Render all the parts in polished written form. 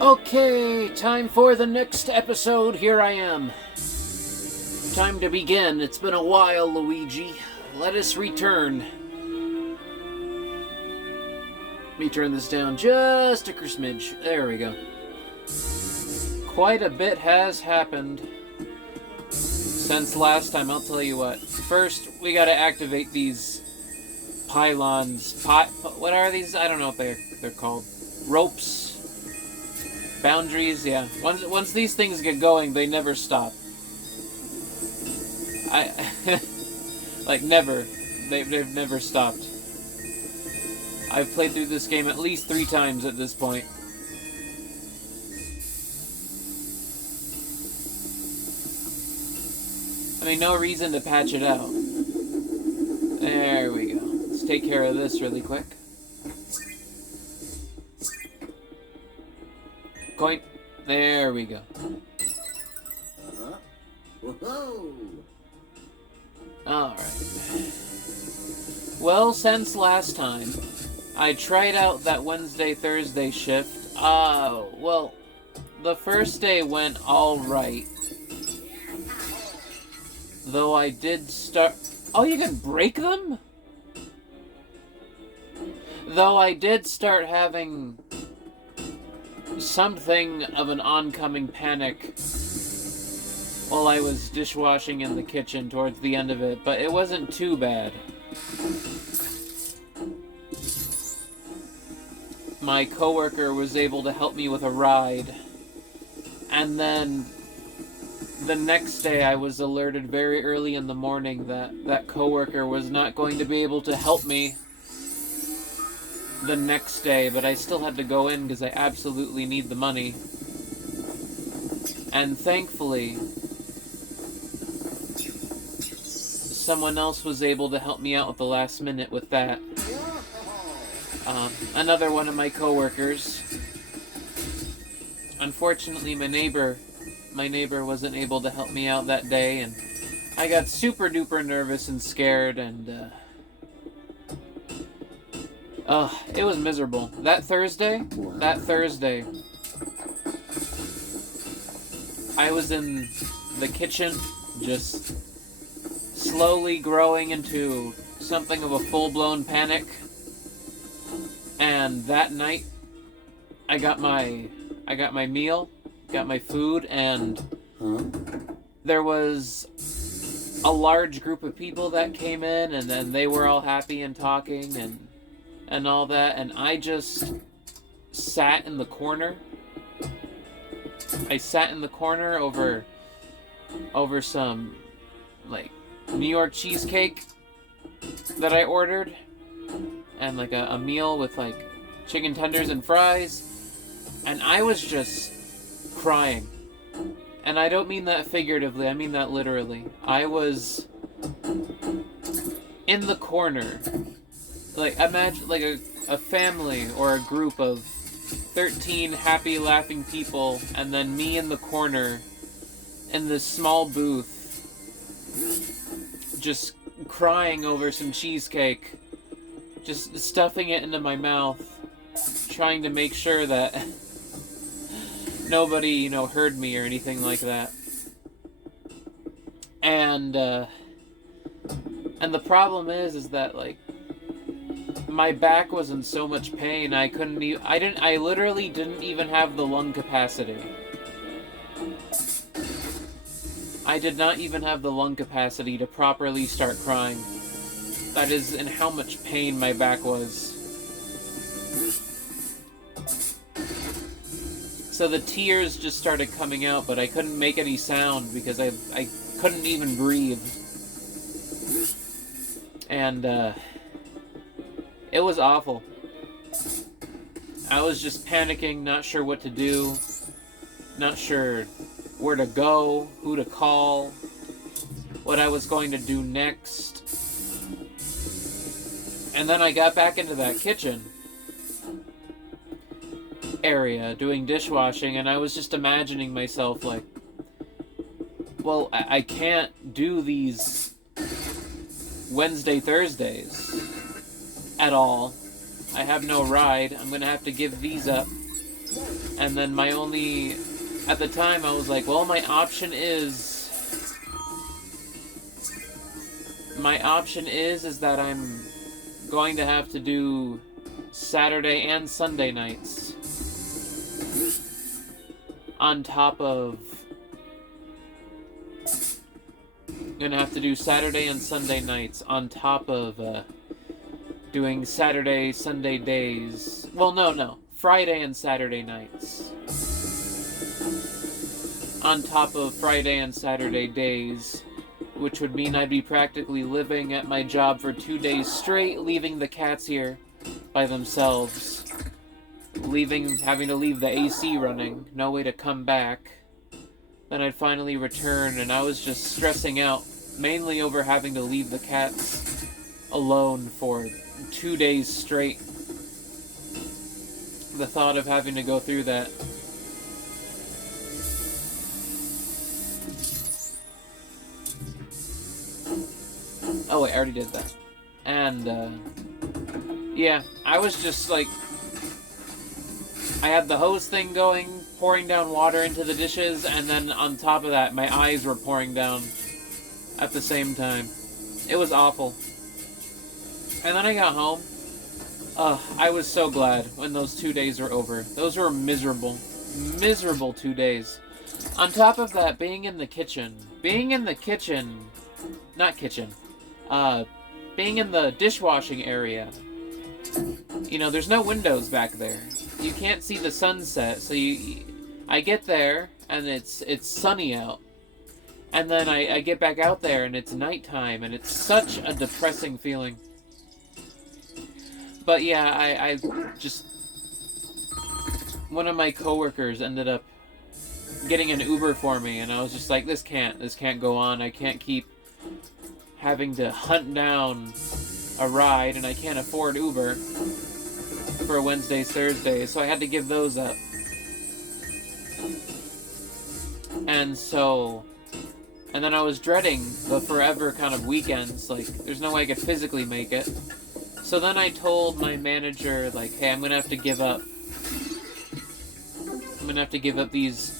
Okay, time for the next episode. Here I am. Time to begin. It's been a while, Luigi. Let us return. Let me turn this down just a smidge. There we go. Quite a bit has happened since last time, I'll tell you what. First, we gotta activate these pylons. What are these? I don't know what they're called. Ropes. Boundaries, yeah. Once these things get going, they never stop. Like, never. They've never stopped. I've played through this game at least 3 times at this point. I mean, no reason to patch it out. There we go. Let's take care of this really quick. Coin. There we go. Whoa! Alright. Well, since last time, I tried out that Wednesday-Thursday shift. Well, the first day went alright. Though I did start... Oh, you can break them? Though I did start having something of an oncoming panic while I was dishwashing in the kitchen towards the end of it, but it wasn't too bad. My coworker was able to help me with a ride, and then the next day I was alerted very early in the morning that that coworker was not going to be able to help me the next day, but I still had to go in because I absolutely need the money. And thankfully, someone else was able to help me out at the last minute with that. Another one of my coworkers. Unfortunately, my neighbor wasn't able to help me out that day, and I got super duper nervous and scared, and it was miserable. That Thursday, I was in the kitchen, just slowly growing into something of a full-blown panic. And that night, I got my meal, got my food, and there was a large group of people that came in, and then they were all happy and talking and all that, and I just sat in the corner. I sat in the corner over some, like, New York cheesecake that I ordered, and like a meal with like chicken tenders and fries, and I was just crying. And I don't mean that figuratively, I mean that literally. I was in the corner. Like, imagine like a family or a group of 13 happy, laughing people, and then me in the corner in this small booth, just crying over some cheesecake, just stuffing it into my mouth, trying to make sure that nobody, heard me or anything like that. And the problem is that, like, my back was in so much pain, I literally didn't even have the lung capacity. I did not even have the lung capacity to properly start crying. That is in how much pain my back was. So the tears just started coming out, but I couldn't make any sound because I couldn't even breathe. And, it was awful. I was just panicking, not sure what to do, not sure where to go, who to call, what I was going to do next. And then I got back into that kitchen area doing dishwashing, and I was just imagining myself like, well, I can't do these Wednesday, Thursdays at all. I have no ride. I'm gonna have to give these up. And then at the time I was like, well, my option is that I'm going to have to do Saturday and Sunday nights on top of gonna have to do Saturday and Sunday nights on top of doing Saturday, Sunday days. Well, no. Friday and Saturday nights. On top of Friday and Saturday days, which would mean I'd be practically living at my job for 2 days straight, leaving the cats here by themselves. Having to leave the AC running, no way to come back. Then I'd finally return, and I was just stressing out, mainly over having to leave the cats alone for 2 days straight. The thought of having to go through that. Oh wait, I already did that. And, yeah, I was just like, I had the hose thing going, pouring down water into the dishes, and then on top of that, my eyes were pouring down at the same time. It was awful. And then I got home. I was so glad when those 2 days were over. Those were miserable 2 days. On top of that, being in the dishwashing area. You know, there's no windows back there. You can't see the sunset, so I get there, and it's sunny out. And then I get back out there, and it's nighttime, and it's such a depressing feeling. But yeah, I just... One of my coworkers ended up getting an Uber for me, and I was just like, this can't go on. I can't keep having to hunt down a ride, and I can't afford Uber for Wednesdays, Thursdays, so I had to give those up. And then I was dreading the forever kind of weekends, like, there's no way I could physically make it. So then I told my manager, like, hey, I'm gonna have to give up these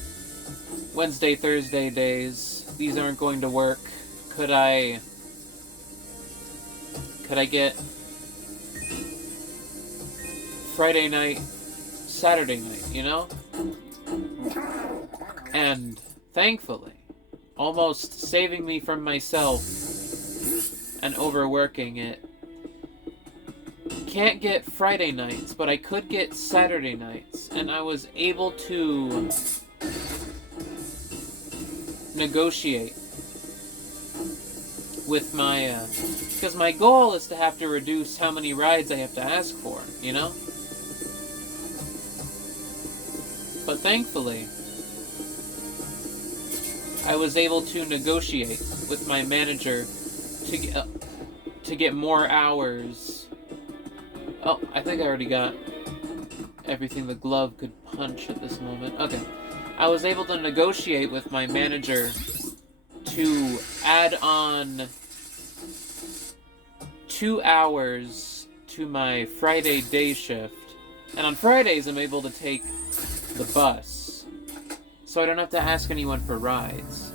Wednesday, Thursday days. These aren't going to work. Could I get Friday night, Saturday night, you know? And thankfully, almost saving me from myself and overworking it, can't get Friday nights, but I could get Saturday nights, and I was able to negotiate with my, because my goal is to have to reduce how many rides I have to ask for, you know? But thankfully, I was able to negotiate with my manager to get more hours. Oh, I think I already got everything the glove could punch at this moment. Okay. I was able to negotiate with my manager to add on 2 hours to my Friday day shift. And on Fridays, I'm able to take the bus, so I don't have to ask anyone for rides.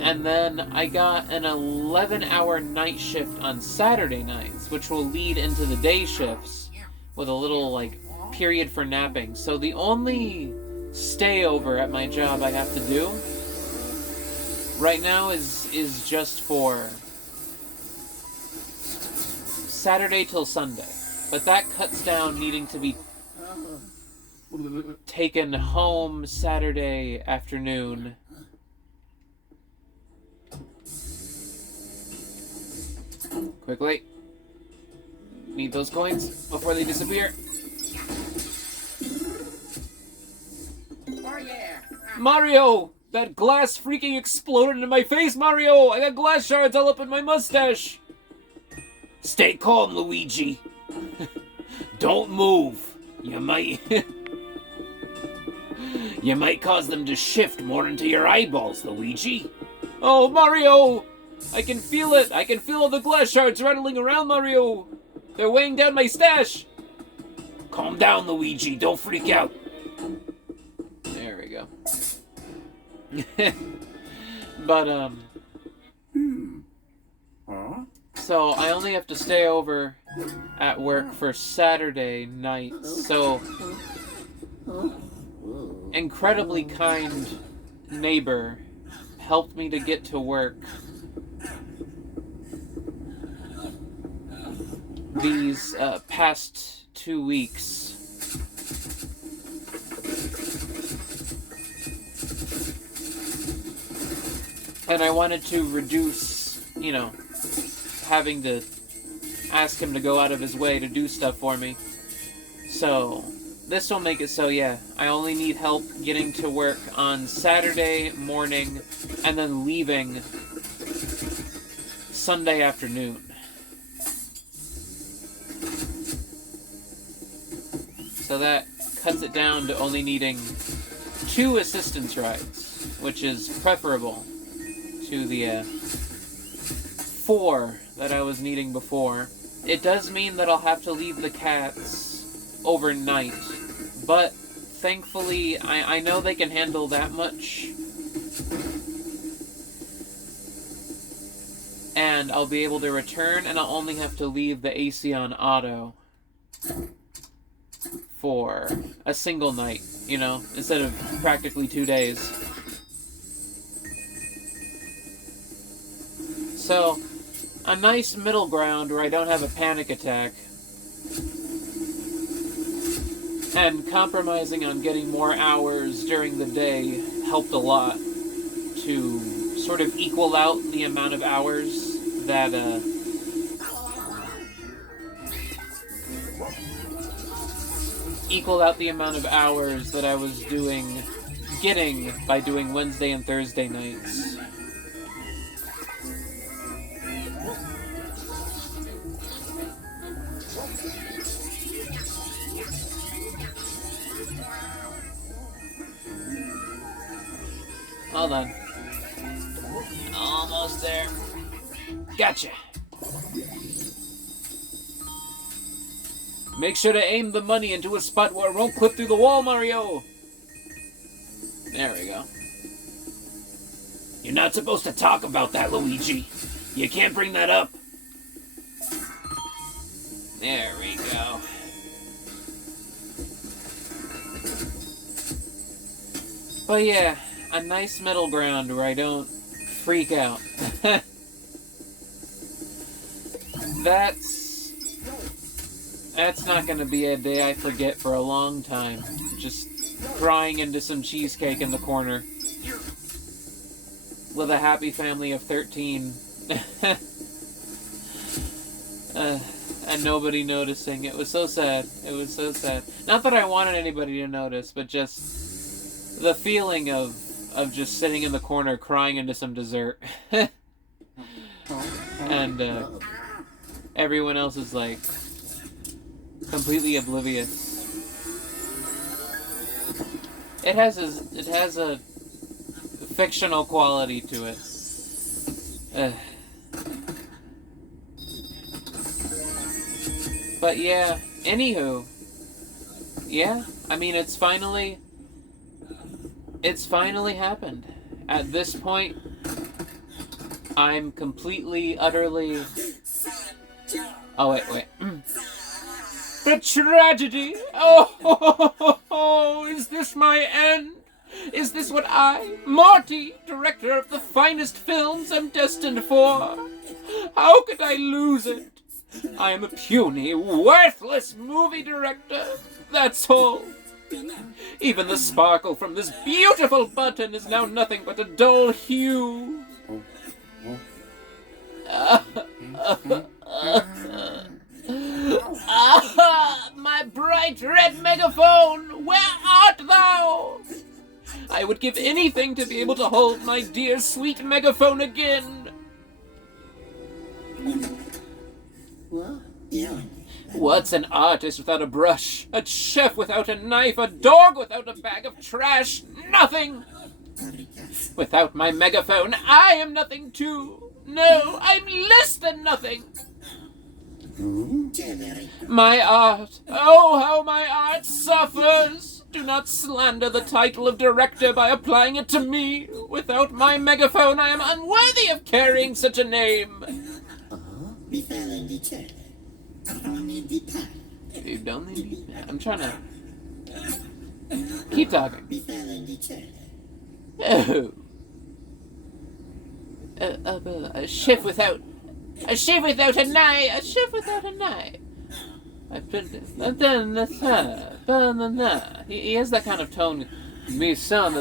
And then I got an 11-hour night shift on Saturday nights, which will lead into the day shifts with a little, like, period for napping. So the only stayover at my job I have to do right now is just for Saturday till Sunday. But that cuts down needing to be taken home Saturday afternoon. Quickly. Need those coins before they disappear. Oh yeah. Mario! That glass freaking exploded into my face, Mario! I got glass shards all up in my mustache! Stay calm, Luigi. Don't move. You might... you might cause them to shift more into your eyeballs, Luigi. Oh, Mario! I can feel it! I can feel all the glass shards rattling around, Mario! They're weighing down my stash! Calm down, Luigi. Don't freak out. There we go. But, so I only have to stay over at work for Saturday nights, so incredibly kind neighbor helped me to get to work these past 2 weeks. And I wanted to reduce, you know, having to ask him to go out of his way to do stuff for me. So this will make it so, yeah, I only need help getting to work on Saturday morning and then leaving Sunday afternoon. So that cuts it down to only needing 2 assistance rides, which is preferable to the 4 that I was needing before. It does mean that I'll have to leave the cats overnight, but thankfully I know they can handle that much. And I'll be able to return, and I'll only have to leave the AC on auto for a single night, you know, instead of practically 2 days. So, a nice middle ground where I don't have a panic attack. And compromising on getting more hours during the day helped a lot to sort of equal out the amount of hours that, I was getting by doing Wednesday and Thursday nights. Hold on. Almost there. Gotcha. Make sure to aim the money into a spot where it won't clip through the wall, Mario. There we go. You're not supposed to talk about that, Luigi. You can't bring that up. There we go. But yeah, a nice middle ground where I don't freak out. That's not gonna be a day I forget for a long time. Just crying into some cheesecake in the corner with a happy family of 13. And nobody noticing. It was so sad. It was so sad. Not that I wanted anybody to notice, but just the feeling of just sitting in the corner crying into some dessert. And everyone else is like completely oblivious. It has a fictional quality to it. But yeah, anywho, yeah, I mean, it's finally happened. At this point, I'm completely, utterly... Oh, wait. The tragedy! Oh, is this my end? Is this what I, Marty, director of the finest films, am destined for? How could I lose it? I am a puny, worthless movie director, that's all. Even the sparkle from this beautiful button is now nothing but a dull hue. My bright red megaphone, where art thou? I would give anything to be able to hold my dear sweet megaphone again. What's an artist without a brush? A chef without a knife? A dog without a bag of trash? Nothing! Without my megaphone, I am nothing too. No, I'm less than nothing. My art, oh how my art suffers. Do not slander the title of director by applying it to me. Without my megaphone, I am unworthy of carrying such a name. I'm trying to keep talking. Oh. A chef without a knife. A chef without a knife. He has that kind of tone. Me son,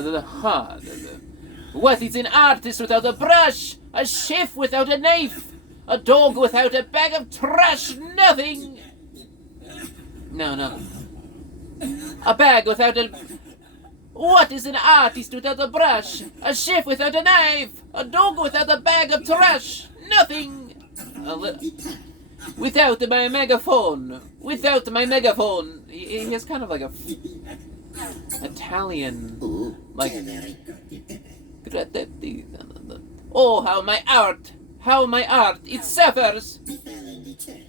what is an artist without a brush? A chef without a knife? A dog without a bag of trash? Nothing. No. A bag without a... What is an artist without a brush? A chef without a knife? A dog without a bag of trash? Nothing. Without my megaphone. He has kind of like a Italian, like... Oh, how my art, it suffers.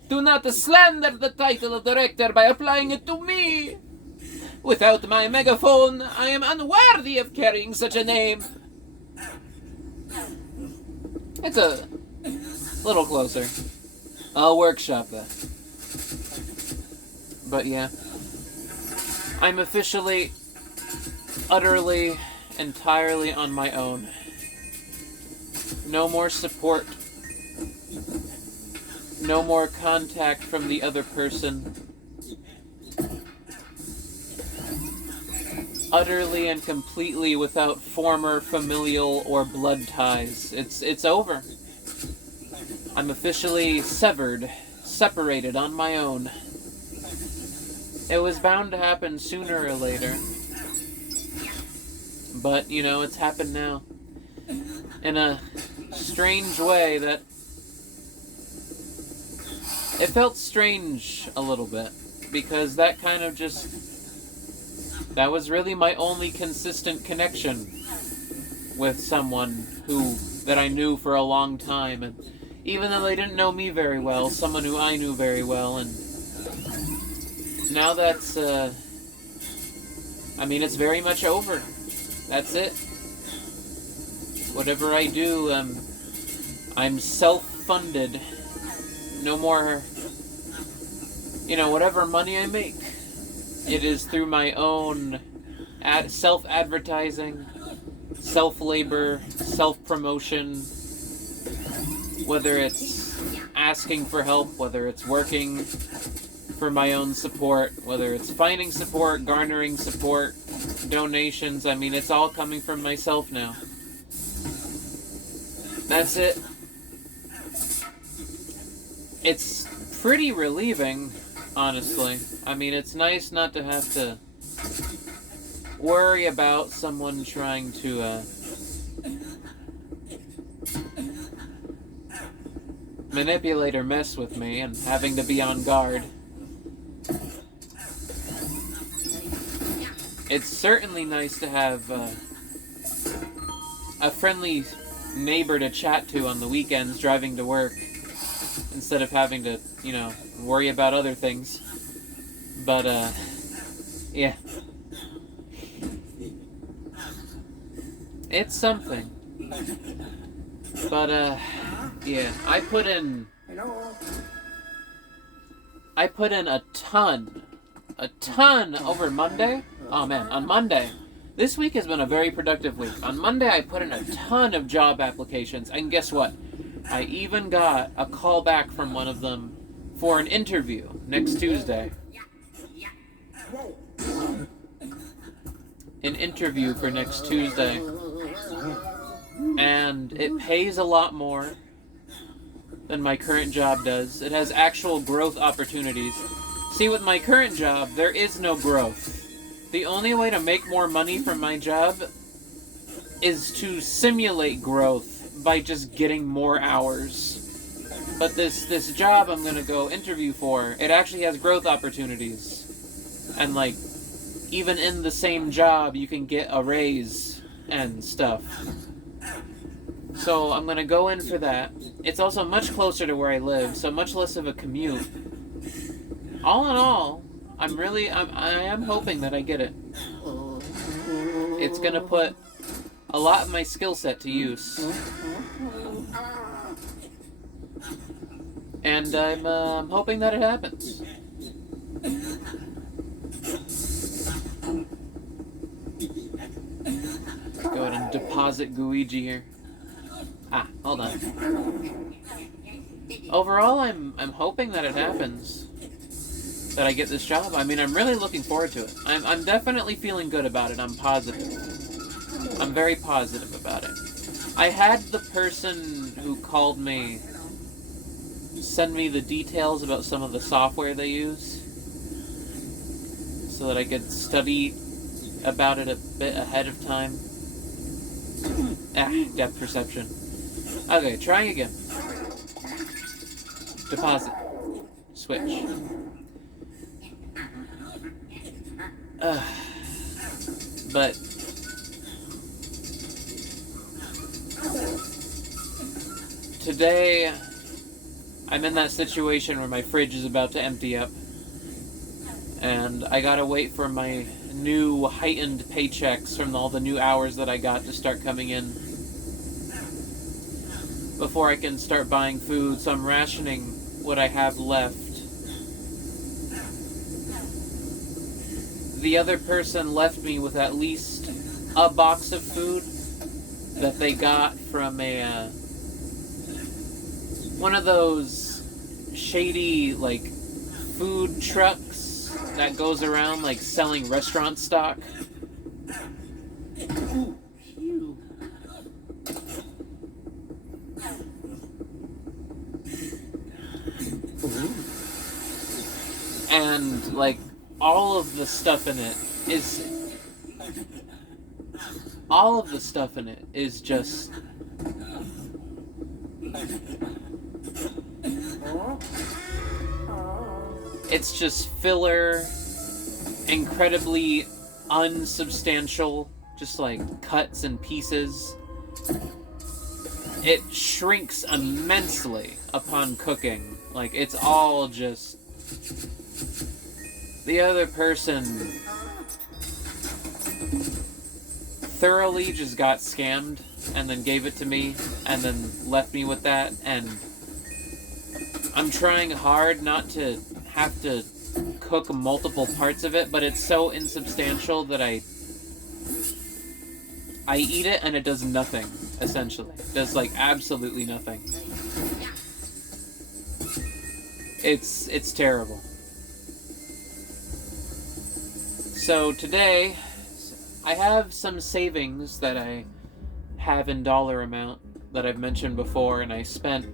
Do not slander the title of director by applying it to me. Without my megaphone, I am unworthy of carrying such a name. It's a little closer. I'll workshop that. But yeah, I'm officially, utterly, entirely on my own. No more support. No more contact from the other person. Utterly and completely without former familial or blood ties. It's over. I'm officially separated on my own. It was bound to happen sooner or later. But, you know, it's happened now. In a strange way that... It felt strange a little bit. Because that kind of just... That was really my only consistent connection with someone that I knew for a long time. And even though they didn't know me very well, someone who I knew very well. And now that's... I mean, it's very much over. That's it. Whatever I do, I'm self-funded. No more, whatever money I make, it is through my own self-advertising, self-labor, self-promotion, whether it's asking for help, whether it's working for my own support, whether it's finding support, garnering support, donations. I mean, it's all coming from myself now. That's it. It's pretty relieving, honestly. I mean, it's nice not to have to worry about someone trying to manipulate or mess with me and having to be on guard. It's certainly nice to have a friendly neighbor to chat to on the weekends driving to work instead of having to, worry about other things. But, yeah. It's something. But, yeah, I put in a ton over Monday. Oh man, on Monday. This week has been a very productive week. On Monday I put in a ton of job applications, and guess what? I even got a call back from one of them for an interview next Tuesday. An interview for next Tuesday. And it pays a lot more than my current job does. It has actual growth opportunities. See, with my current job, there is no growth. The only way to make more money from my job is to simulate growth by just getting more hours. But this job I'm gonna go interview for, it actually has growth opportunities. And like, even in the same job, you can get a raise and stuff. So I'm gonna go in for that. It's also much closer to where I live, so much less of a commute. All in all, I am hoping that I get it. It's gonna put a lot of my skill set to use. And I'm hoping that it happens. Go ahead and deposit Luigi here. Ah, hold on. Overall, I'm hoping that it happens. That I get this job. I mean, I'm really looking forward to it. I'm definitely feeling good about it. I'm positive. I'm very positive about it. I had the person who called me send me the details about some of the software they use so that I could study about it a bit ahead of time. Depth perception. Okay, trying again. Deposit. Switch. But today I'm in that situation where my fridge is about to empty up and I gotta wait for my new heightened paychecks from all the new hours that I got to start coming in before I can start buying food, so I'm rationing what I have left. The other person left me with at least a box of food that they got from a one of those shady like food trucks that goes around like selling restaurant stock. And like all of the stuff in it is just it's just filler, incredibly unsubstantial, just like cuts and pieces. It shrinks immensely upon cooking. Like, it's all just... The other person thoroughly just got scammed and then gave it to me and then left me with that, and I'm trying hard not to have to cook multiple parts of it, but it's so insubstantial that I eat it and it does nothing, essentially. It does, like, absolutely nothing. It's terrible. So today, I have some savings that I have in dollar amount that I've mentioned before, and I spent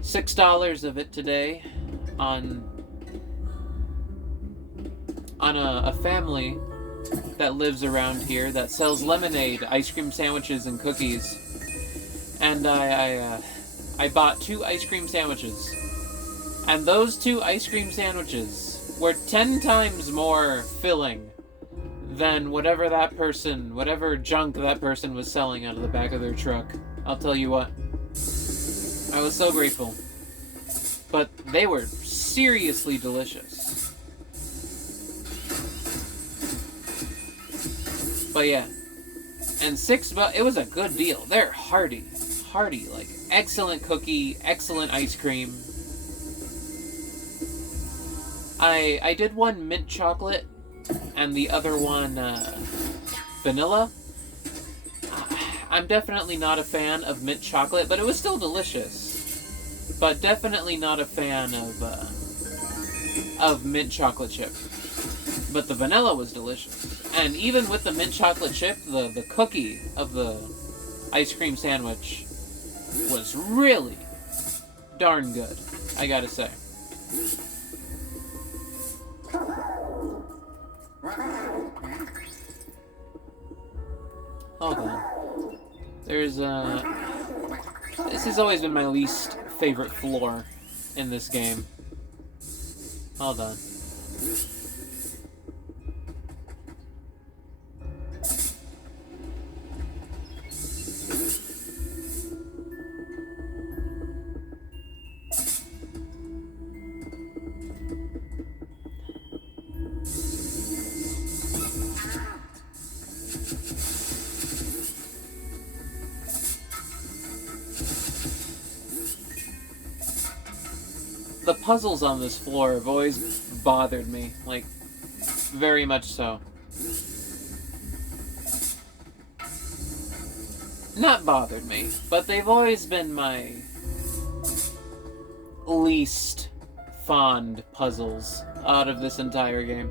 $6 of it today on a family that lives around here that sells lemonade, ice cream sandwiches, and cookies. And I bought 2 ice cream sandwiches. And those 2 ice cream sandwiches were 10 times more filling than whatever junk that person was selling out of the back of their truck. I'll tell you what. I was so grateful. But they were seriously delicious. But yeah. And $6, it was a good deal. They're hearty, like excellent cookie, excellent ice cream. I did one mint chocolate and the other one vanilla. I'm definitely not a fan of mint chocolate, but it was still delicious. But definitely not a fan of mint chocolate chip. But the vanilla was delicious. And even with the mint chocolate chip, the cookie of the ice cream sandwich was really darn good, I gotta say. Hold on. There's this has always been my least favorite floor in this game. Hold on. The puzzles on this floor have always bothered me, like, very much so. Not bothered me, but they've always been my least fond puzzles out of this entire game.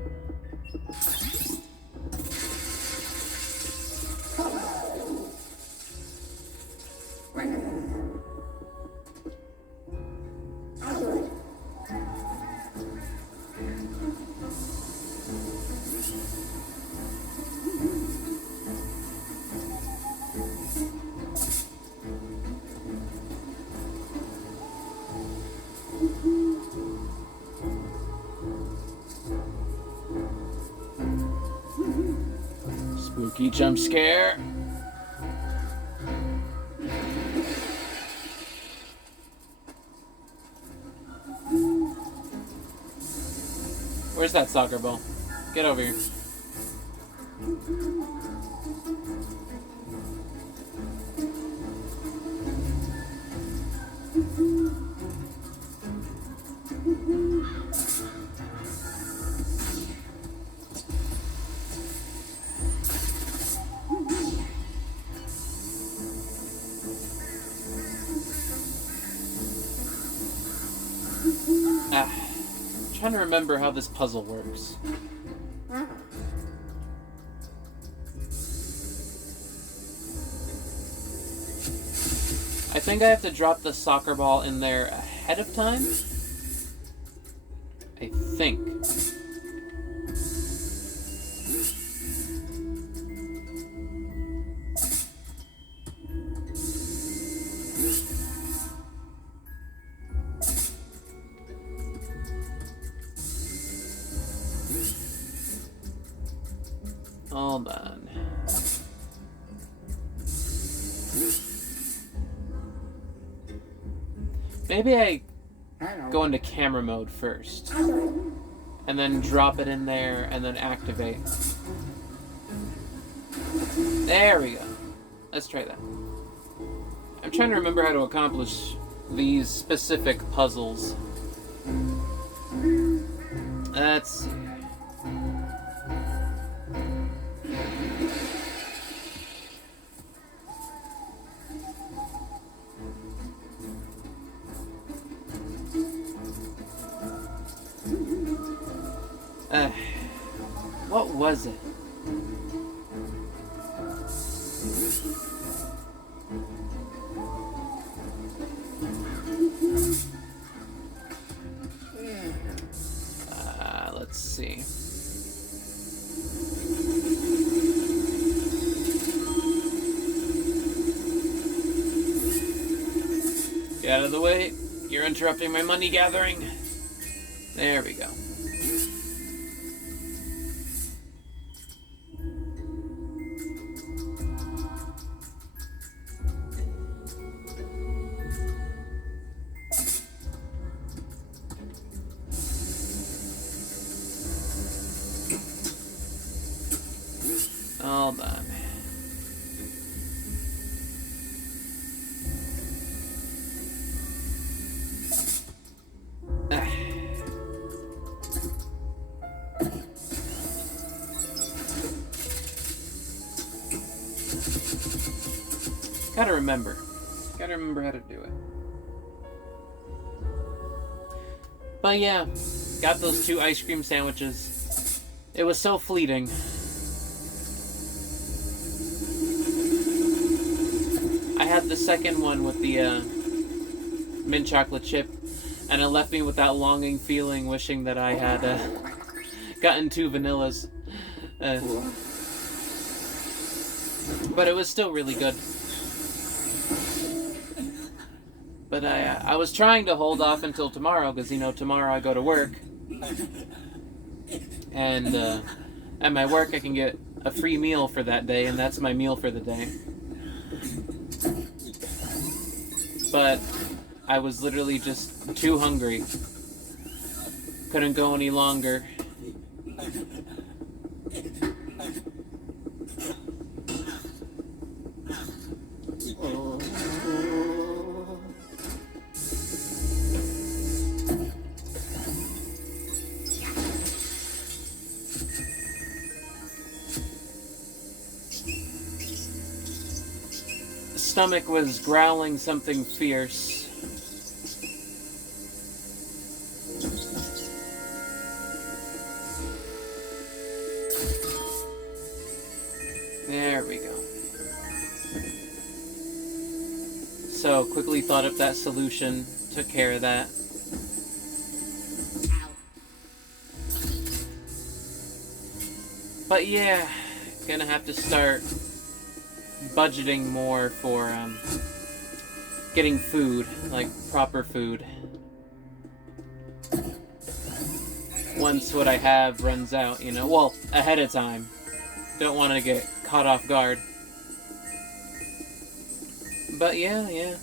Spooky jump scare. Where's that soccer ball? Get over here. I'm trying to remember how this puzzle works. I think I have to drop the soccer ball in there ahead of time. I think. Hold on. Maybe I go into camera mode first, and then drop it in there, and then activate. There we go. Let's try that. I'm trying to remember how to accomplish these specific puzzles. Let's see. What was it? Let's see. Get out of the way. You're interrupting my money gathering. There we go. Hold on. Gotta remember how to do it. But yeah, got those 2 ice cream sandwiches. It was so fleeting. I had the second one with the mint chocolate chip, and it left me with that longing feeling, wishing that I had gotten 2 vanillas. But it was still really good. But I was trying to hold off until tomorrow, because, you know, tomorrow I go to work. And at my work I can get a free meal for that day, and that's my meal for the day. But I was literally just too hungry. Couldn't go any longer. stomach was growling something fierce. There we go. So, quickly thought up that solution, took care of that. But yeah, gonna have to start budgeting more for getting food, like proper food. Once what I have runs out, you know, well, ahead of time. Don't want to get caught off guard. But yeah.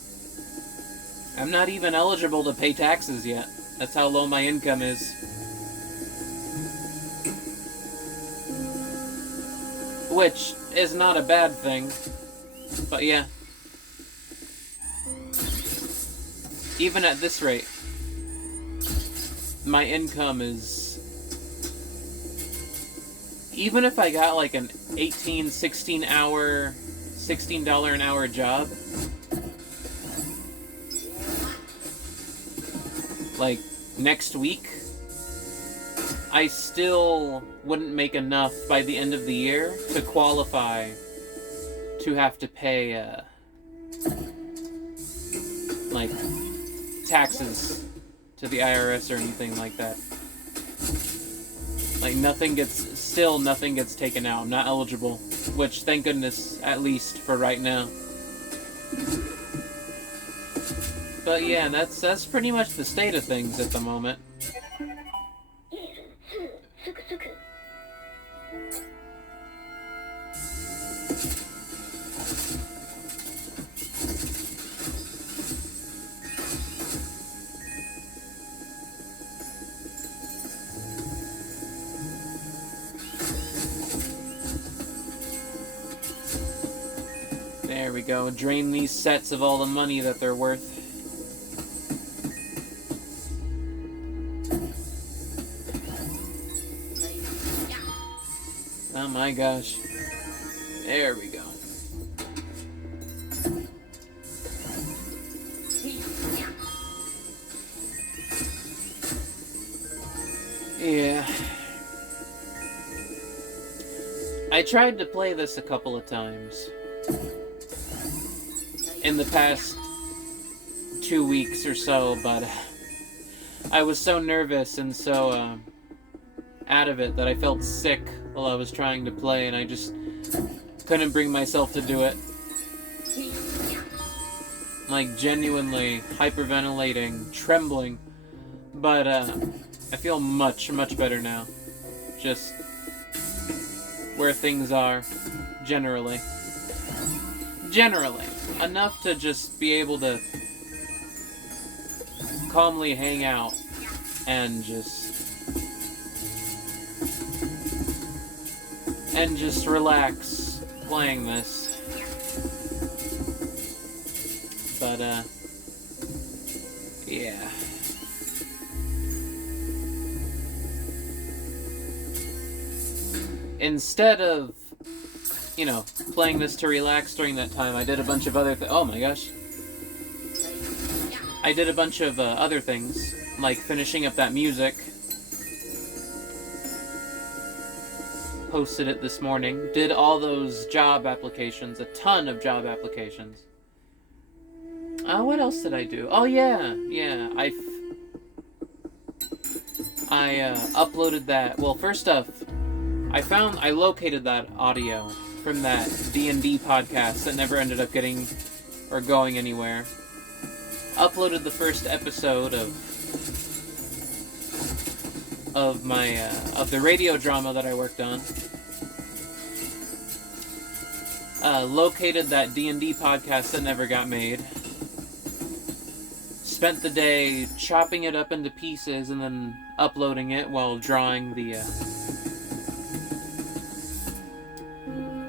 I'm not even eligible to pay taxes yet. That's how low my income is. Which is not a bad thing. But yeah. Even at this rate, my income is... Even if I got like an $16 an hour job, like next week, I still wouldn't make enough by the end of the year to qualify to have to pay like taxes to the IRS or anything like that. Like nothing gets taken out. I'm not eligible, which thank goodness, at least for right now. But yeah, that's pretty much the state of things at the moment. There we go. Drain these sets of all the money that they're worth. Oh my gosh. There we go. Yeah. I tried to play this a couple of times in the past 2 weeks or so, but I was so nervous and so out of it that I felt sick while I was trying to play, and I just couldn't bring myself to do it. Like, genuinely hyperventilating, trembling, but I feel much better now. Just where things are, generally. Enough to just be able to calmly hang out and just relax playing this. But yeah. Instead of, you know, playing this to relax during that time, I did a bunch of other oh my gosh. I did a bunch of other things, like finishing up that music. Posted it this morning. Did all those job applications, a ton of job applications. What else did I do? Oh yeah. I uploaded that. Well, first off, I located that audio from that D&D podcast that never ended up getting or going anywhere. Uploaded the first episode of my of the radio drama that I worked on. Located that D&D podcast that never got made. Spent the day chopping it up into pieces and then uploading it while drawing the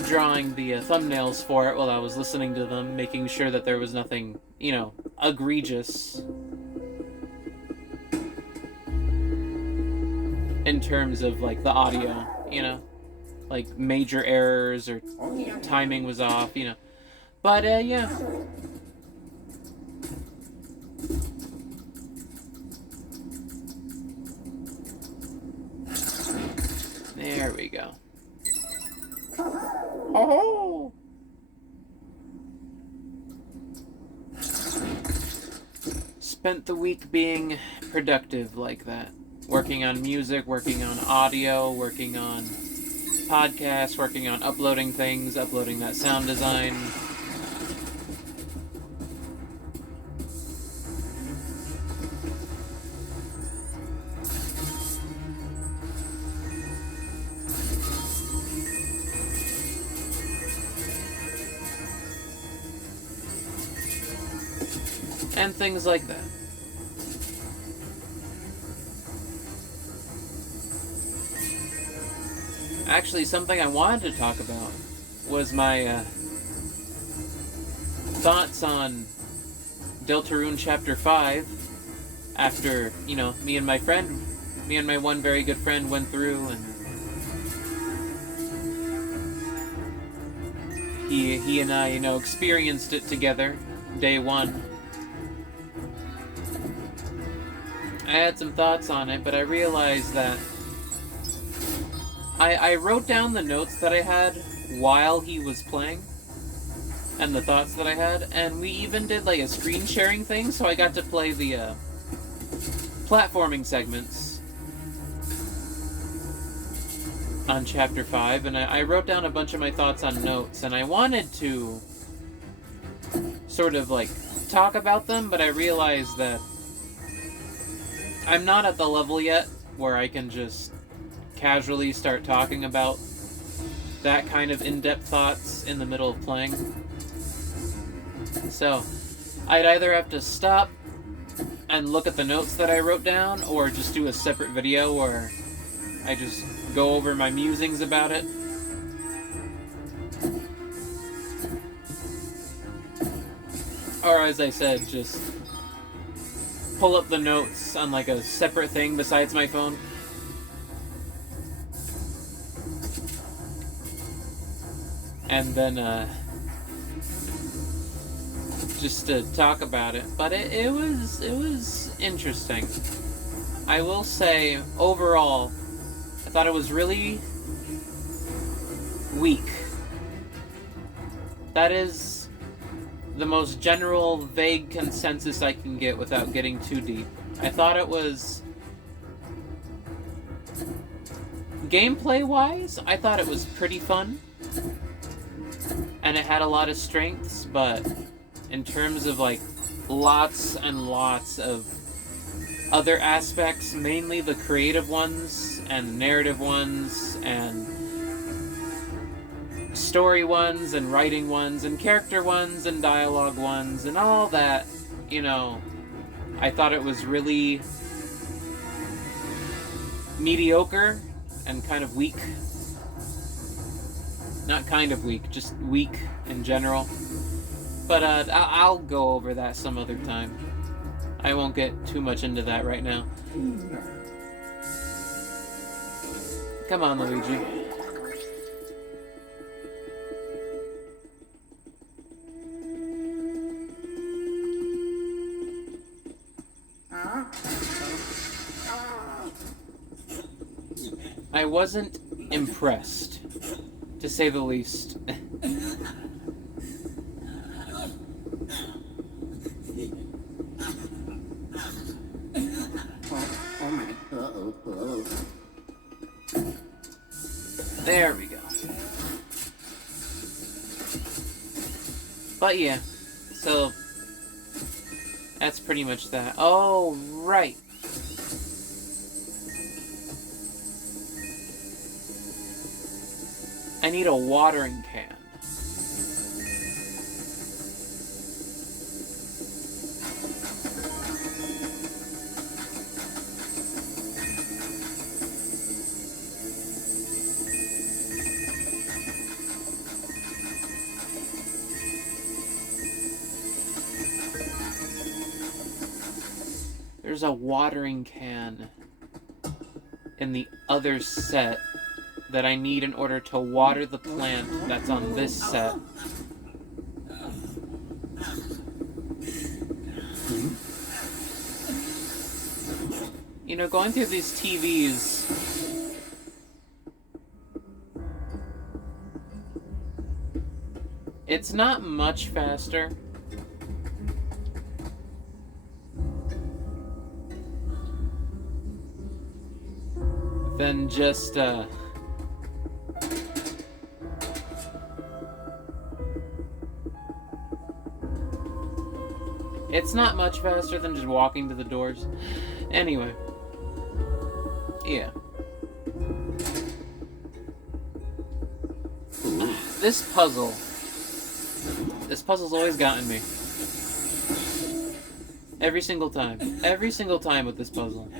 thumbnails for it while I was listening to them, making sure that there was nothing, you know, egregious in terms of, like, the audio, you know? Like, major errors or timing was off, you know? But, yeah. There we go. Oh! Spent the week being productive like that. Working on music, working on audio, working on podcasts, working on uploading things, uploading that sound design. And things like that. Actually, something I wanted to talk about was my thoughts on Deltarune Chapter 5 after, you know, me and my one very good friend went through, and he and I, you know, experienced it together, day one. I had some thoughts on it, but I realized that I wrote down the notes that I had while he was playing, and the thoughts that I had, and we even did like a screen sharing thing, so I got to play the platforming segments on Chapter 5, and I wrote down a bunch of my thoughts on notes, and I wanted to sort of like talk about them, but I realized that I'm not at the level yet where I can just casually start talking about that kind of in-depth thoughts in the middle of playing. So, I'd either have to stop and look at the notes that I wrote down, or just do a separate video where I just go over my musings about it. Or, as I said, just pull up the notes on like a separate thing besides my phone. And then, just to talk about it. But it was interesting. I will say, overall, I thought it was really weak. That is the most general, vague consensus I can get without getting too deep. I thought it was... gameplay-wise, I thought it was pretty fun. And it had a lot of strengths, but in terms of like lots and lots of other aspects, mainly the creative ones and narrative ones and story ones and writing ones and character ones and dialogue ones and all that, you know, I thought it was really mediocre and kind of weak. Not kind of weak, just weak in general. But I'll go over that some other time. I won't get too much into that right now. Come on, Luigi. I wasn't impressed, to say the least. There we go. But yeah, so that's pretty much that. Oh, right. I need a watering can. There's a watering can in the other set that I need in order to water the plant that's on this set. You know, going through these TVs... It's not much faster than just, It's not much faster than just walking to the doors. Anyway. Yeah. This puzzle's always gotten me. Every single time. Every single time with this puzzle.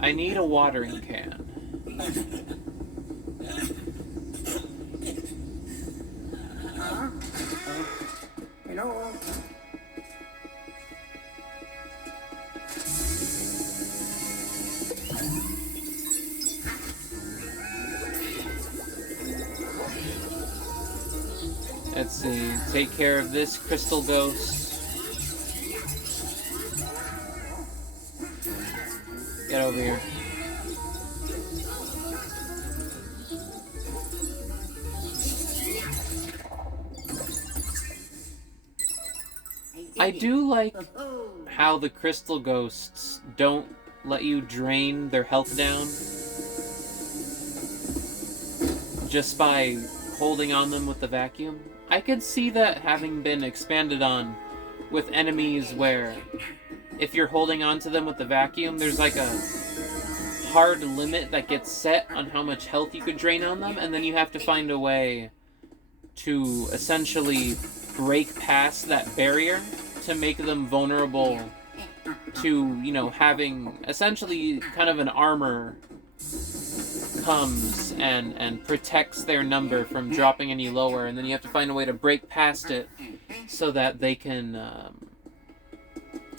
I need a watering can. Hello. Let's see. Take care of this crystal ghost. Get over here. I do like how the crystal ghosts don't let you drain their health down just by holding on them with the vacuum. I could see that having been expanded on with enemies where if you're holding on to them with the vacuum, there's like a hard limit that gets set on how much health you could drain on them, and then you have to find a way to essentially break past that barrier to make them vulnerable to, you know, having essentially kind of an armor comes and protects their number from dropping any lower, and then you have to find a way to break past it so that they can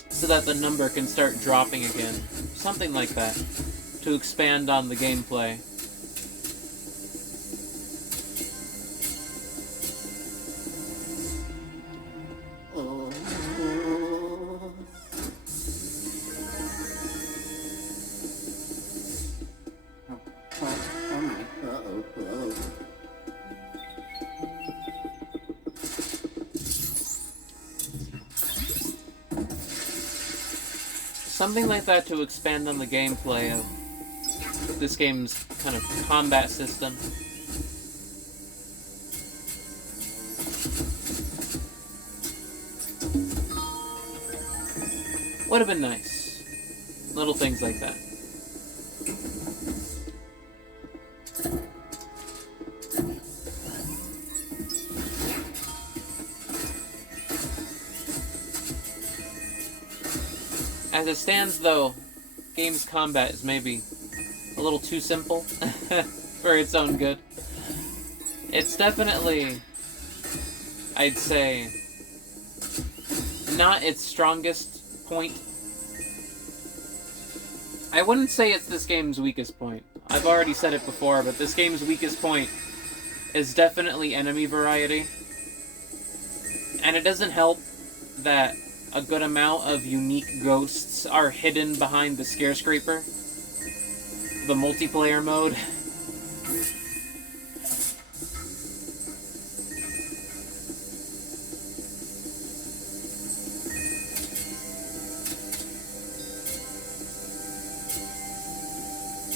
so that the number can start dropping again. Something like that to expand on the gameplay. Something like that to expand on the gameplay of this game's kind of combat system. Would have been nice. Little things like that. As it stands, though, game's combat is maybe a little too simple for its own good. It's definitely, I'd say, not its strongest point. I wouldn't say it's this game's weakest point. I've already said it before, but this game's weakest point is definitely enemy variety. And it doesn't help that a good amount of unique ghosts are hidden behind the Scarescraper, the multiplayer mode.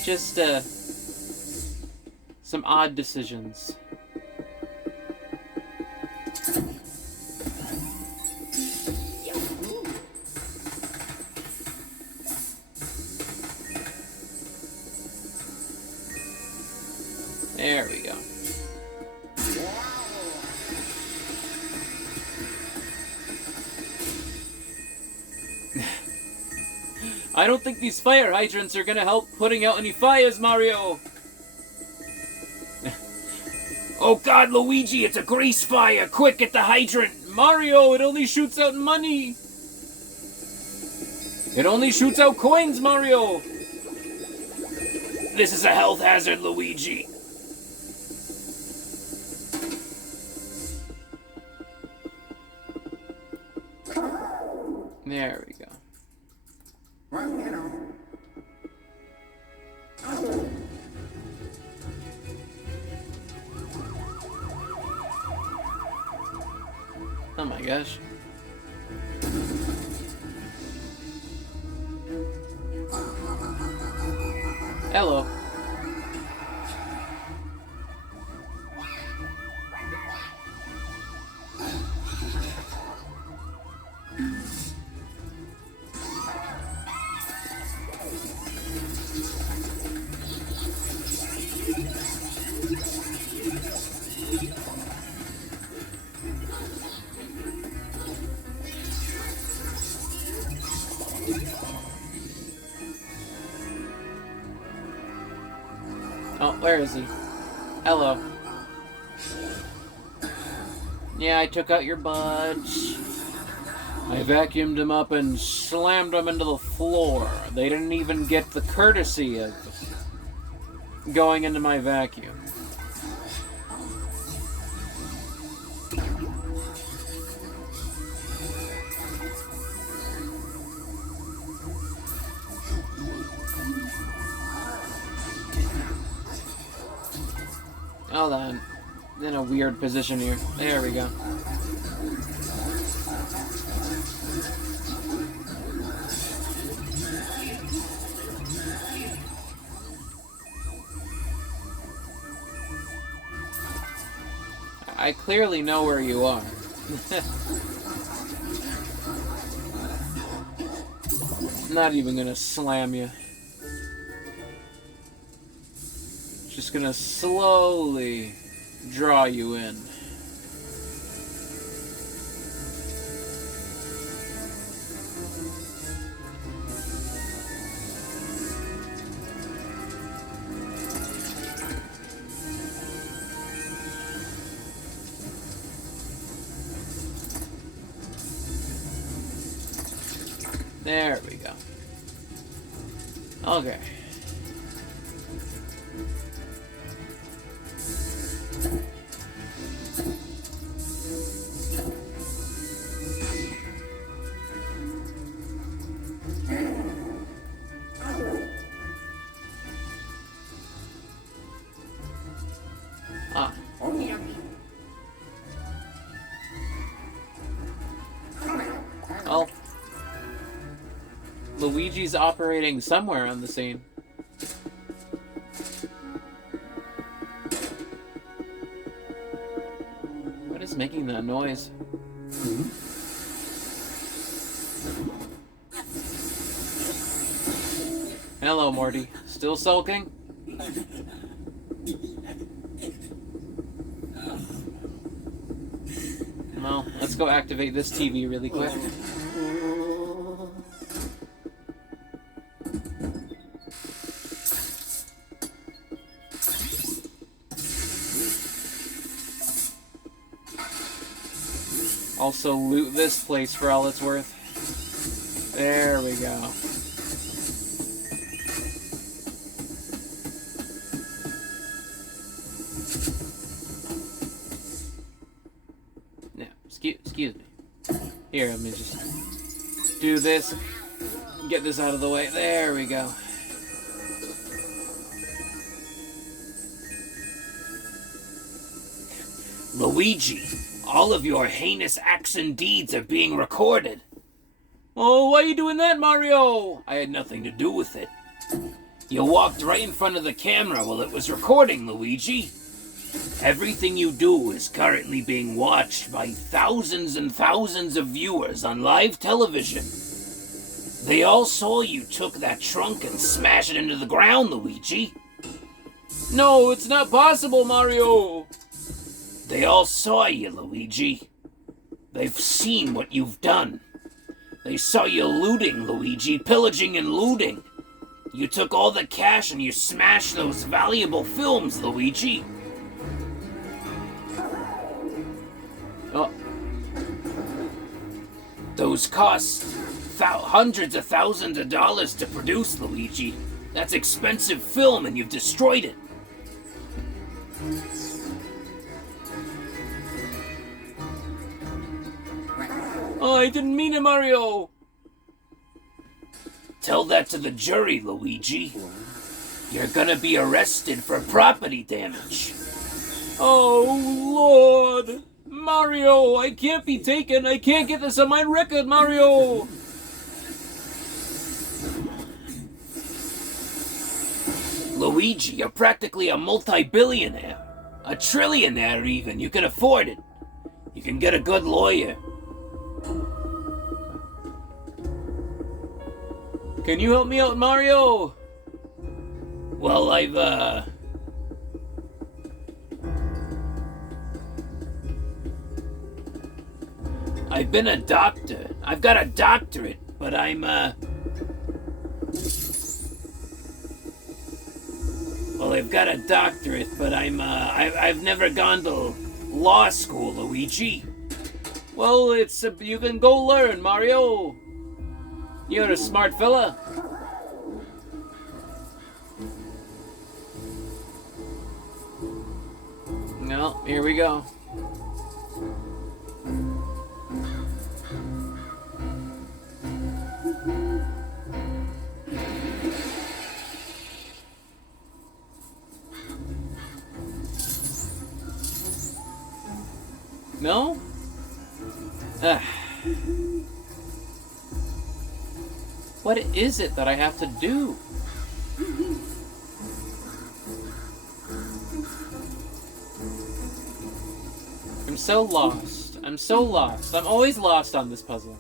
Just, some odd decisions. There we go. I don't think these fire hydrants are gonna help putting out any fires, Mario! Oh god, Luigi, it's a grease fire! Quick, get the hydrant! Mario, it only shoots out money! It only shoots out coins, Mario! This is a health hazard, Luigi! There we go. Oh my gosh. Hello. Oh, where is he? Hello. Yeah, I took out your buds. I vacuumed them up and slammed them into the floor. They didn't even get the courtesy of going into my vacuum. Hold on. In a weird position here. There we go. I clearly know where you are. Not even gonna slam you. Just gonna slowly draw you in. There we go. Okay. Ah. Well, Luigi's operating somewhere on the scene. What is making that noise? Hello, Morty. Still sulking? Well, let's go activate this TV really quick. Also loot this place for all it's worth. There we go. Now, excuse me. Here, let me just do this. Get this out of the way. There we go. Luigi, all of your heinous acts and deeds are being recorded. Oh, why are you doing that, Mario? I had nothing to do with it. You walked right in front of the camera while it was recording, Luigi. Everything you do is currently being watched by thousands and thousands of viewers on live television. They all saw you took that trunk and smash it into the ground, Luigi. No, it's not possible, Mario. They all saw you, Luigi. They've seen what you've done. They saw you looting, Luigi, pillaging and looting. You took all the cash and you smashed those valuable films, Luigi. Oh. Those cost hundreds of thousands of dollars to produce, Luigi. That's expensive film and you've destroyed it. Oh, I didn't mean it, Mario. Tell that to the jury, Luigi. You're gonna be arrested for property damage. Oh, Lord. Mario! I can't be taken! I can't get this on my record, Mario! Luigi, you're practically a multi-billionaire. A trillionaire, even. You can afford it. You can get a good lawyer. Can you help me out, Mario? Well, I've been a doctor. I've got a doctorate, but I've got a doctorate, but I've never gone to law school, Luigi. Well, you can go learn, Mario. You're a smart fella. No, here we go. No? What is it that I have to do? I'm so lost. I'm so lost. I'm always lost on this puzzle.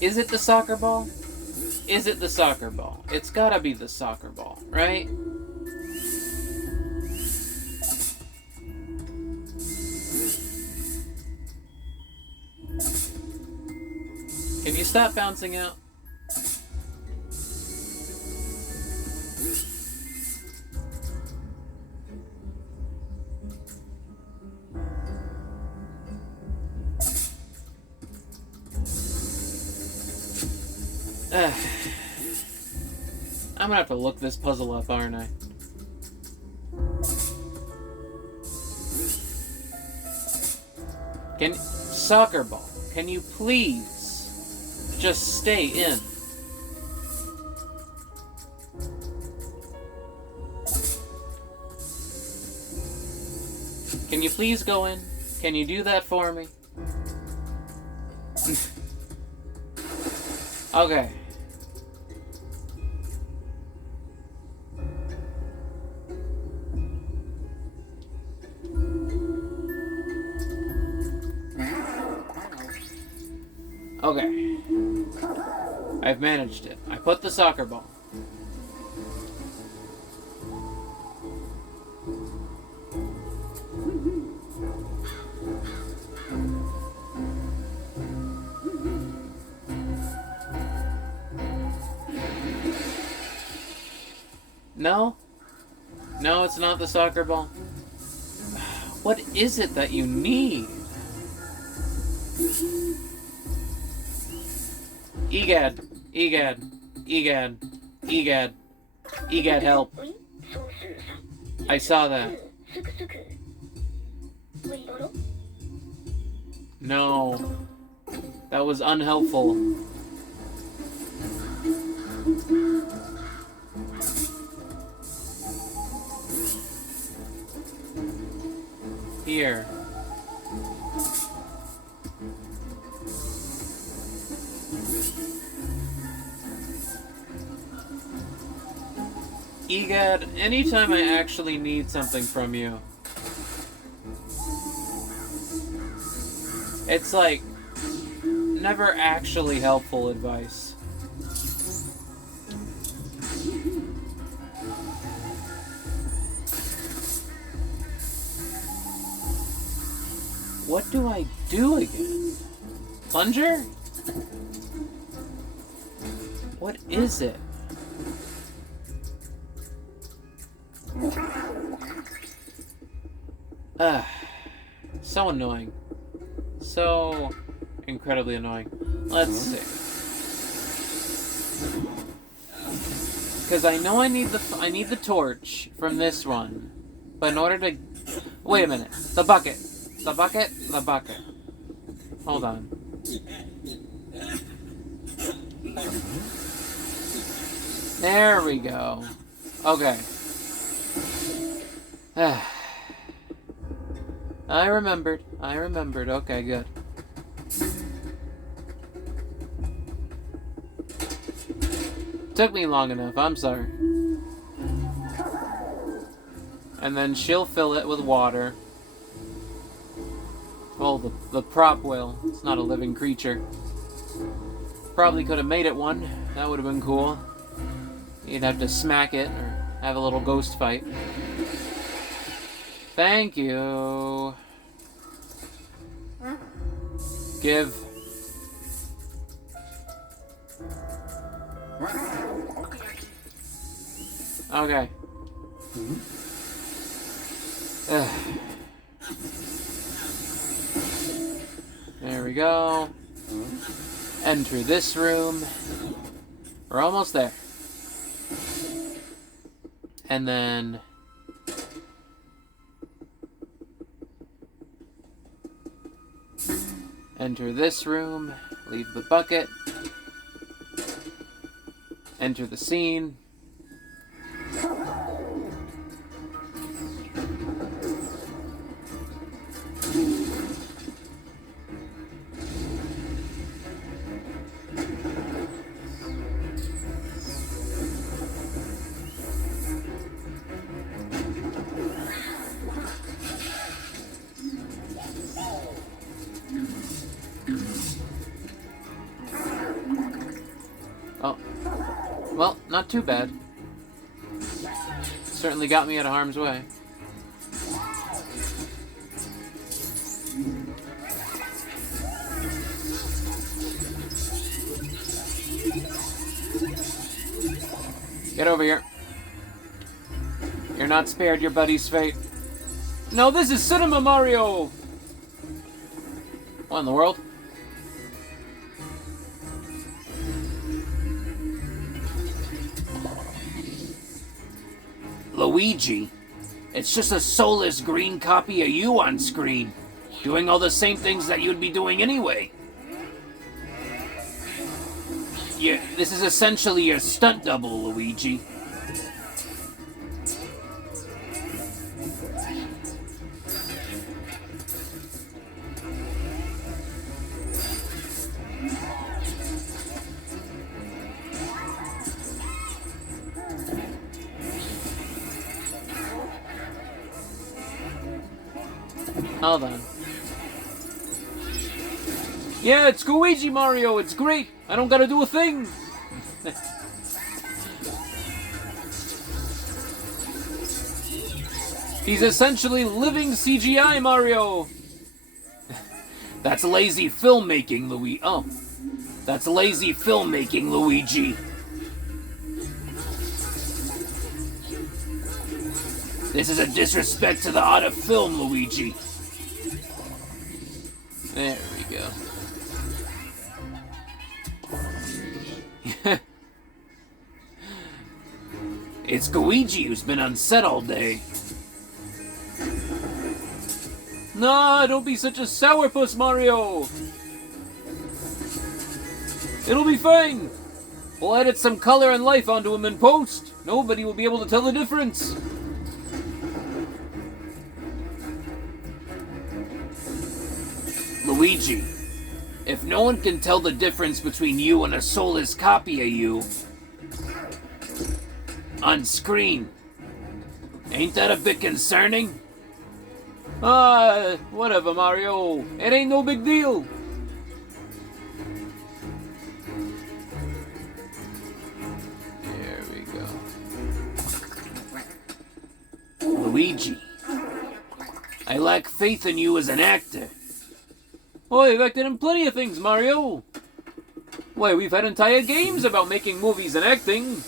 Is it the soccer ball? Is it the soccer ball? It's gotta be the soccer ball, right? Can you stop bouncing out? I'm gonna have to look this puzzle up, aren't I? Soccer ball, can you please just stay in? Can you please go in? Can you do that for me? Okay. Okay. I've managed it. I put the soccer ball. No? No, it's not the soccer ball. What is it that you need? Egad, Egad, Egad, Egad, Egad, help. I saw that. No. That was unhelpful. Here. Egad, anytime I actually need something from you, it's like never actually helpful advice. What do I do again? Plunger? What is it? So annoying. So incredibly annoying. Let's see. Because I know I need the torch from this one. But in order to... Wait a minute. The bucket. The bucket. The bucket. Hold on. There we go. Okay. I remembered. Okay, good. Took me long enough, I'm sorry. And then she'll fill it with water. Well, the prop will. It's not a living creature. Probably could have made it one. That would have been cool. You'd have to smack it or have a little ghost fight. Thank you. Give. Okay. There we go. Enter this room. We're almost there. And then... enter this room. Leave the bucket. Enter the scene. Oh. Well, not too bad. Certainly got me out of harm's way. Get over here. You're not spared your buddy's fate. No, this is Cinema Mario! What in the world? Luigi, it's just a soulless green copy of you on screen, doing all the same things that you'd be doing anyway. This is essentially your stunt double, Luigi. Hold on. Yeah, it's Luigi Mario. It's great. I don't gotta do a thing. He's essentially living CGI Mario. That's lazy filmmaking, Luigi. Oh. That's lazy filmmaking, Luigi. This is a disrespect to the art of film, Luigi. There we go. It's Luigi who's been on set all day. Nah, don't be such a sourpuss, Mario. It'll be fine. We'll edit some color and life onto him in post. Nobody will be able to tell the difference. Luigi, if no one can tell the difference between you and a soulless copy of you on screen, ain't that a bit concerning? Whatever, Mario. It ain't no big deal. There we go. Luigi, I lack faith in you as an actor. Oh, you've acted in plenty of things, Mario. Why, we've had entire games about making movies and acting.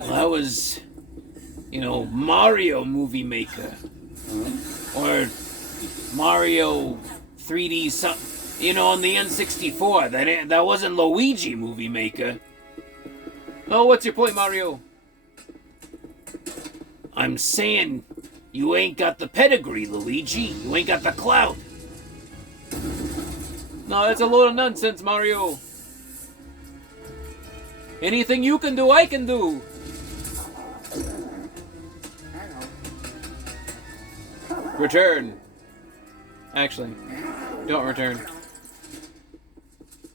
Well, I was, Mario Movie Maker. Or Mario 3D something. You know, on the N64, that wasn't Luigi Movie Maker. Oh, what's your point, Mario? I'm saying you ain't got the pedigree, Luigi. You ain't got the clout. No, that's a load of nonsense, Mario. Anything you can do, I can do. Return. Actually, don't return.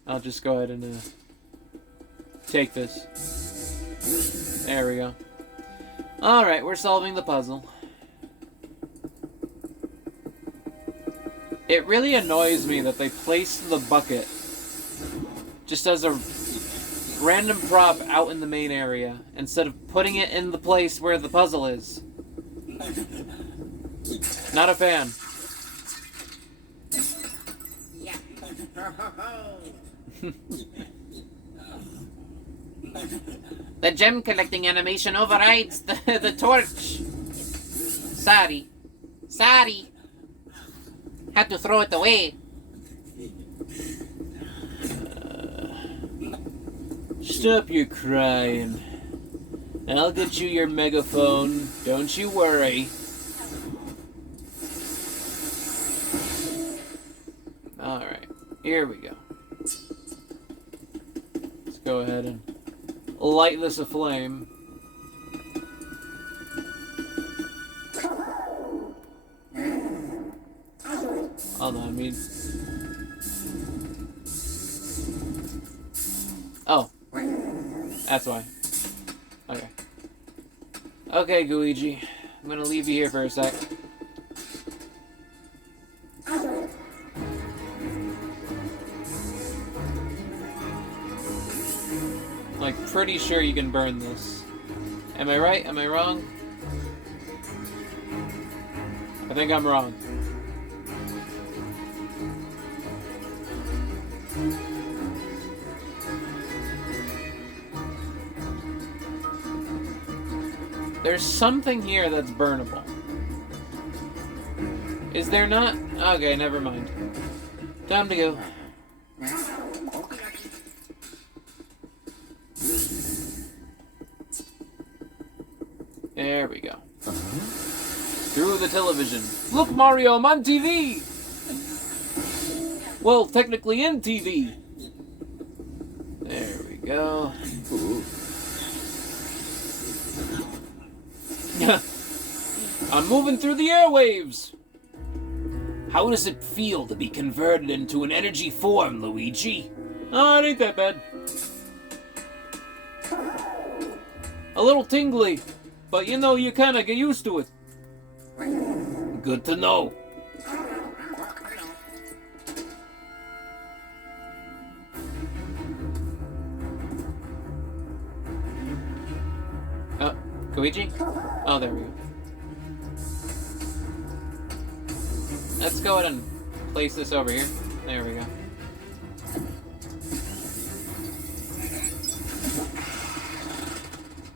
I'll just go ahead and take this. There we go. Alright, we're solving the puzzle. It really annoys me that they placed the bucket just as a random prop out in the main area instead of putting it in the place where the puzzle is. Not a fan. The gem collecting animation overrides the torch. Sorry. Sorry. Had to throw it away. Stop your crying. I'll get you your megaphone. Don't you worry. Alright, here we go. Let's go ahead and light this aflame. Hold on, Oh. That's why. Okay. Okay, Luigi. I'm gonna leave you here for a sec. Like, pretty sure you can burn this. Am I right? Am I wrong? I think I'm wrong. There's something here that's burnable. Is there not? Okay, never mind. Time to go. There we go. Through the television. Look, Mario, I'm on TV! Well, technically in TV. There we go. I'm moving through the airwaves! How does it feel to be converted into an energy form, Luigi? Oh, it ain't that bad. A little tingly, but you know, you kinda get used to it. Good to know. Luigi? Oh, there we go. Let's go ahead and place this over here. There we go.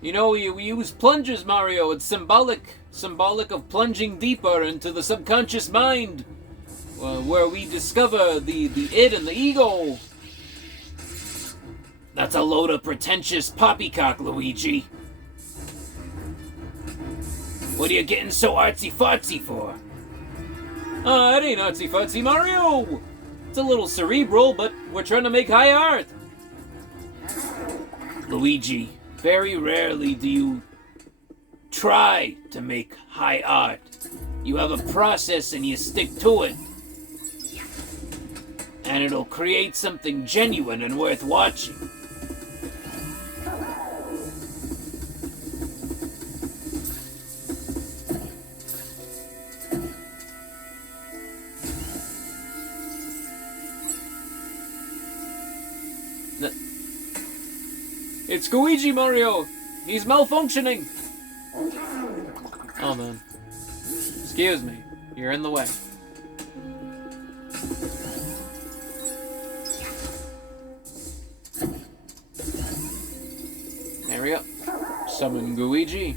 You know, we use plunges, Mario. It's symbolic of plunging deeper into the subconscious mind, where we discover the id and the ego. That's a load of pretentious poppycock, Luigi. What are you getting so artsy-fartsy for? It ain't artsy-fartsy, Mario! It's a little cerebral, but we're trying to make high art. Luigi, very rarely do you try to make high art. You have a process and you stick to it. And it'll create something genuine and worth watching. It's Luigi, Mario! He's malfunctioning! Oh, man. Excuse me. You're in the way. There we go. Summon Luigi.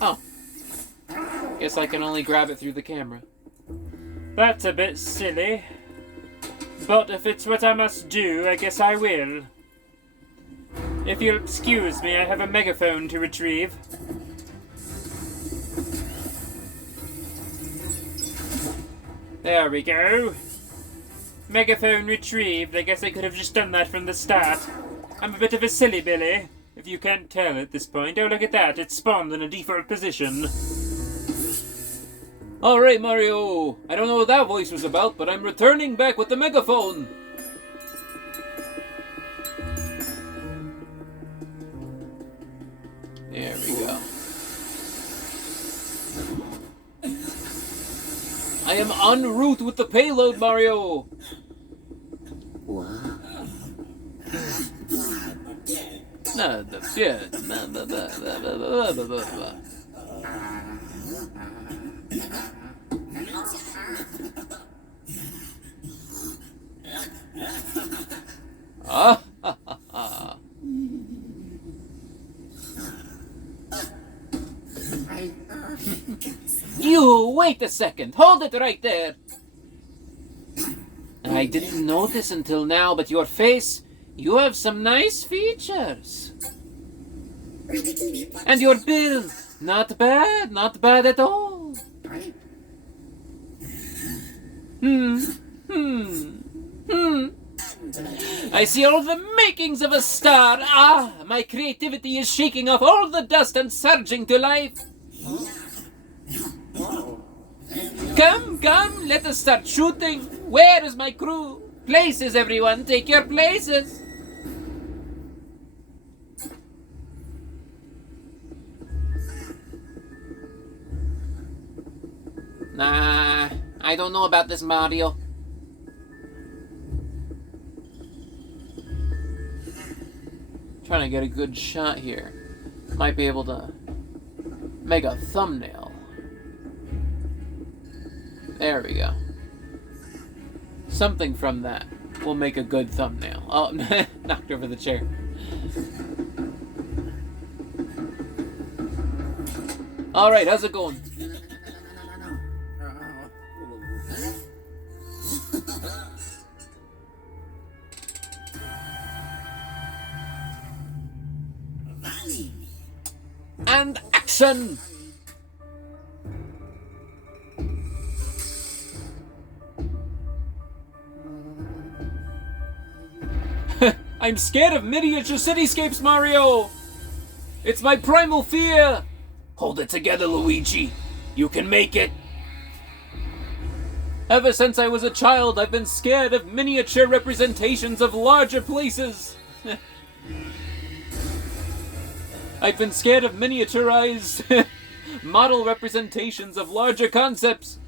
Oh. Guess I can only grab it through the camera. That's a bit silly. But if it's what I must do, I guess I will. If you'll excuse me, I have a megaphone to retrieve. There we go. Megaphone retrieved. I guess I could have just done that from the start. I'm a bit of a silly Billy, if you can't tell at this point. Oh, look at that. It's spawned in a default position. Alright, Mario. I don't know what that voice was about, but I'm returning back with the megaphone. There we go. I am en route with the payload, Mario. You wait a second. Hold it right there. I didn't notice until now, but your face, you have some nice features. And your build, not bad at all. I see all the makings of a star. Ah, my creativity is shaking off all the dust and surging to life. Come, let us start shooting. Where is my crew? Places, everyone, take your places. Nah, I don't know about this, Mario. Trying to get a good shot here. Might be able to make a thumbnail. There we go. Something from that will make a good thumbnail. Oh, knocked over the chair. Alright, how's it going? And action! I'm scared of miniature cityscapes, Mario! It's my primal fear! Hold it together, Luigi. You can make it. Ever since I was a child, I've been scared of miniature representations of larger places. I've been scared of miniaturized model representations of larger concepts.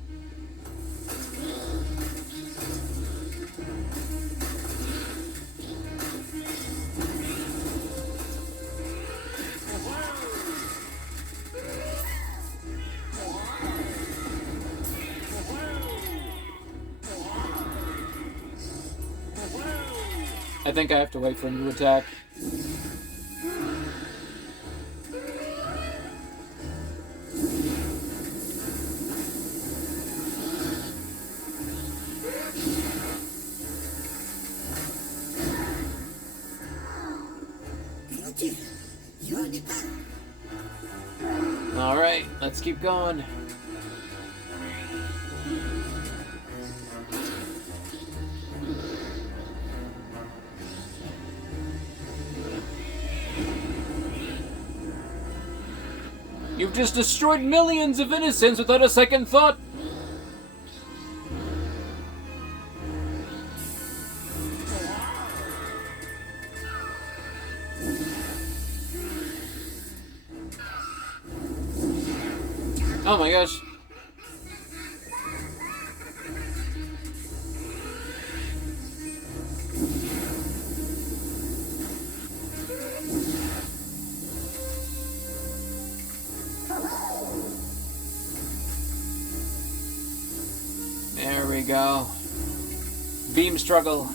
I think I have to wait for him to attack. Alright, let's keep going. You've just destroyed millions of innocents without a second thought. Oh my gosh. There we go. Beam struggle.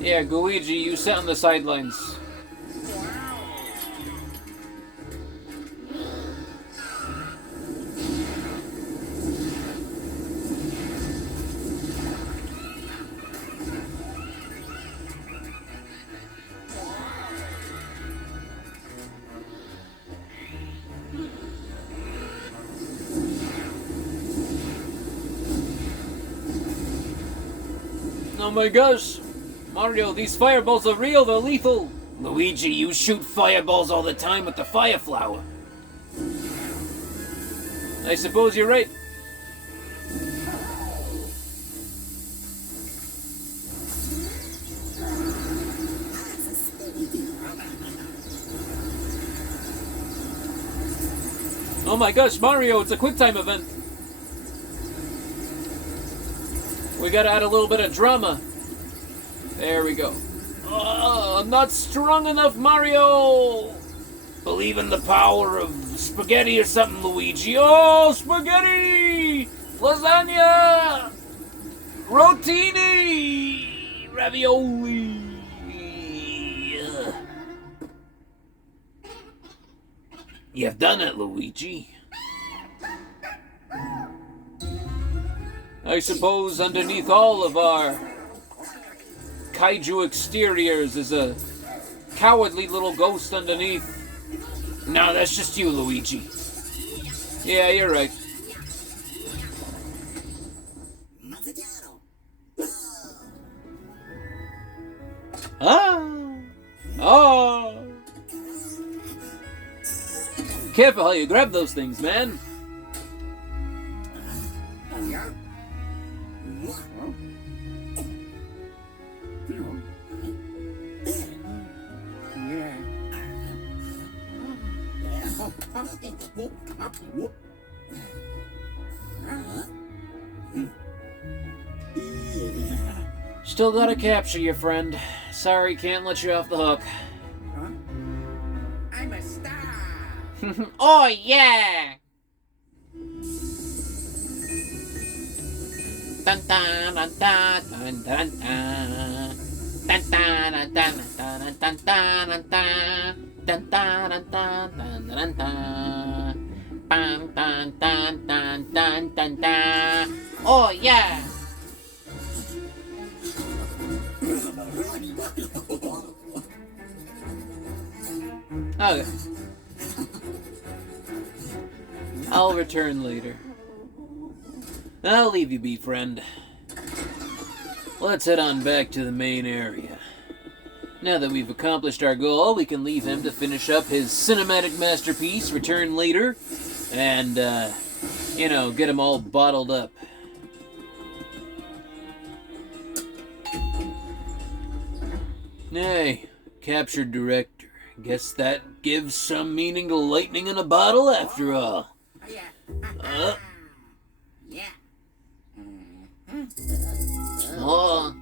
Yeah, Luigi, you sit on the sidelines. Oh my gosh! Mario, these fireballs are real, they're lethal! Luigi, you shoot fireballs all the time with the fire flower. I suppose you're right. Oh my gosh, Mario, it's a quick time event. We gotta add a little bit of drama. There we go. Oh, I'm not strong enough, Mario! Believe in the power of spaghetti or something, Luigi. Oh, Spaghetti! Lasagna! Rotini! Ravioli! You've done it, Luigi. I suppose underneath all of our kaiju exteriors is a cowardly little ghost underneath. No, that's just you, Luigi. Yeah, you're right. Ah! Oh! Careful how you grab those things, man. Still gotta capture you, friend. Sorry, can't let you off the hook. I'm a star. Oh, yeah! Dun dun dun dun dun dun dun. Dun dun dun dun dun dun dun dun dun. Dun dun dun dun dun dun dun. Dun dun dun dun dun dun dun. Oh, yeah! Okay. I'll return later. I'll leave you be, friend. Let's head on back to the main area. Now that we've accomplished our goal, we can leave him to finish up his cinematic masterpiece, return later, and, get him all bottled up. Hey, captured director. Guess that gives some meaning to lightning in a bottle after all. Yeah. Yeah. Oh.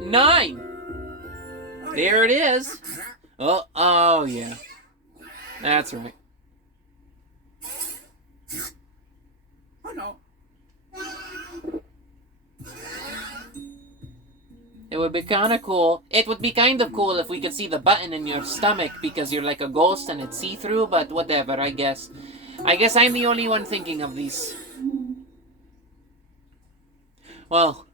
9! There it is. Oh, yeah. That's right. Oh no. It would be kind of cool. It would be kind of cool if we could see the button in your stomach because you're like a ghost and it's see-through, but whatever, I guess. I guess I'm the only one thinking of these. Well,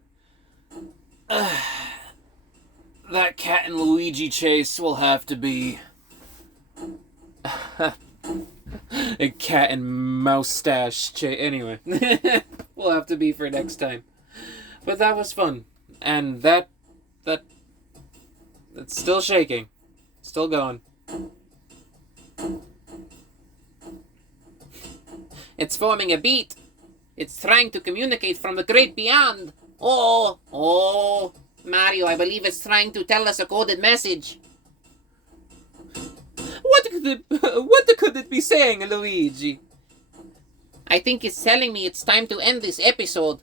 that cat and Luigi chase will have to be a cat and mouse-stache chase. Anyway, will have to be for next time. But that was fun. And it's still shaking. Still going. It's forming a beat. It's trying to communicate from the great beyond. Oh, Mario, I believe it's trying to tell us a coded message. What could it be saying, Luigi? I think it's telling me it's time to end this episode.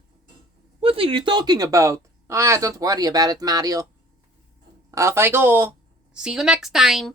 What are you talking about? Don't worry about it, Mario. Off I go. See you next time.